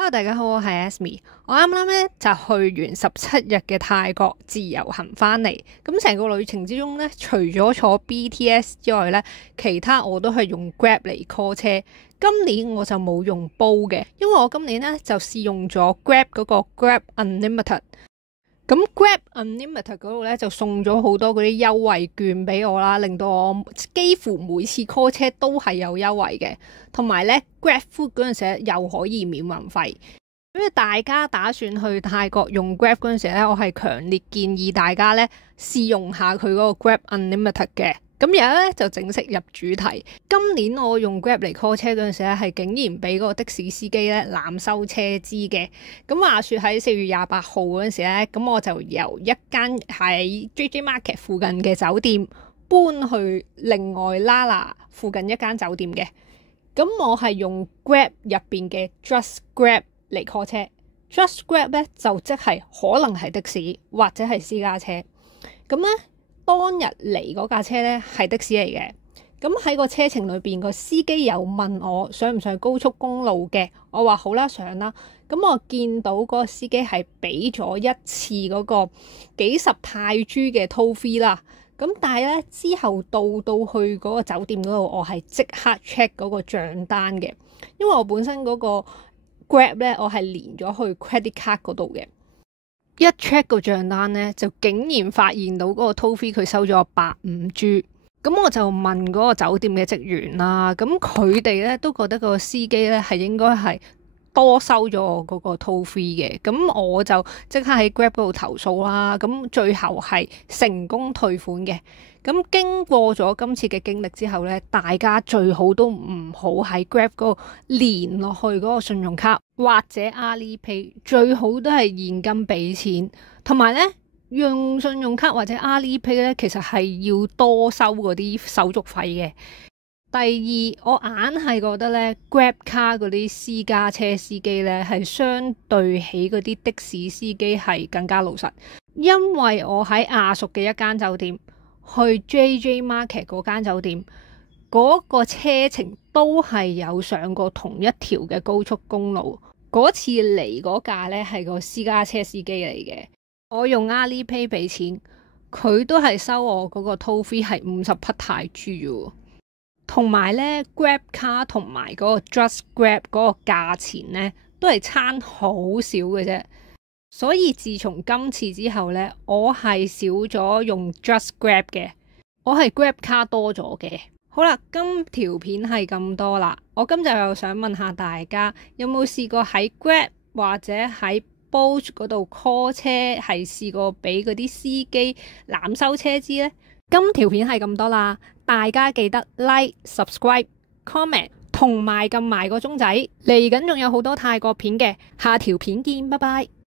Hello，大家好，我係 Asmi。我啱啱咧就去完17日嘅泰國自由行翻嚟，咁成個旅程之中咧，除咗坐 BTS 之外咧，其他我都係用 Grab 嚟 call 車。今年我就冇用煲嘅，因為我今年咧就試用咗 Grab 嗰個 Grab Unlimited。咁 Grab Unlimited 嗰度咧就送咗好多嗰啲優惠券俾我啦，令到我幾乎每次 call 車都係有優惠嘅，同埋咧 Grab Food 嗰陣時又可以免運費。所以大家打算去泰國用 Grab 嗰陣時咧，我係強烈建議大家咧試用下佢嗰個 Grab Unlimited 嘅。咁而家咧就正式入主題。今年我用 Grab 嚟 call 車嗰陣時咧，係竟然俾個的士司機咧濫收車資嘅。咁話說喺4月28號嗰陣時咧，咁我就由一間喺 JJ Market 附近嘅酒店搬去另外 Lala 附近一間酒店嘅。咁我係用 Grab 入邊嘅 Just Grab 嚟 call 車。Just Grab 咧就即係可能係的士或者係私家車。咁咧當日嚟嗰架車咧係的士嚟嘅。咁喺個車程裏邊，個司機有問我上唔上高速公路嘅，我話好啦，上啦。咁我見到嗰個司機係俾咗一次嗰個幾十泰銖嘅 toll fee 啦。咁但係咧之後到去嗰個酒店嗰度，我係即刻 check 嗰個賬單嘅，因為我本身嗰個 Grab 咧我係連咗去 credit card 嗰度嘅。一 check 個賬單咧，就竟然發現到嗰個 toll fee 佢收咗85G。咁我就問嗰個酒店嘅職員啦，咁佢哋咧都覺得個司機咧係應該係多收咗我嗰個 toll fee 嘅。咁我就即刻喺 Grab 嗰度投訴啦。咁最後係成功退款嘅。咁經過咗今次嘅經歷之後咧，大家最好都唔好喺 Grab 嗰度連落去嗰個信用卡或者 Alipay， 最好都係現金俾錢，同埋咧用信用卡或者 Alipay 咧，其實係要多收嗰啲手續費嘅。第二，我硬係覺得咧 Grab 卡嗰啲私家車司機咧係相對起嗰啲的士司機係更加老實，因為我喺亞屬嘅一間酒店去 JJ Market 嗰間酒店，嗰個車程都係有上過同一條嘅高速公路。嗰次嚟嗰架咧係個私家車司機嚟嘅，我用 Alipay 俾錢，佢都係收我嗰個 toll fee 係50匹泰銖喎。同埋咧 Grab 卡同埋嗰個 Just Grab 嗰個價錢咧都係差好少嘅啫。所以自從今次之後咧，我係少咗用 Just Grab 嘅，我係 Grab 卡多咗嘅。好啦，今條片係咁多啦。我今日又想問下大家，有冇試過喺 Grab 或者喺 Bolt 嗰度 call 車，係試過俾嗰啲司機濫收車資呢？今條片係咁多啦，大家記得 Like、Subscribe、Comment 同埋撳埋個鐘仔。嚟緊仲有好多泰國片嘅，下條片見，拜拜。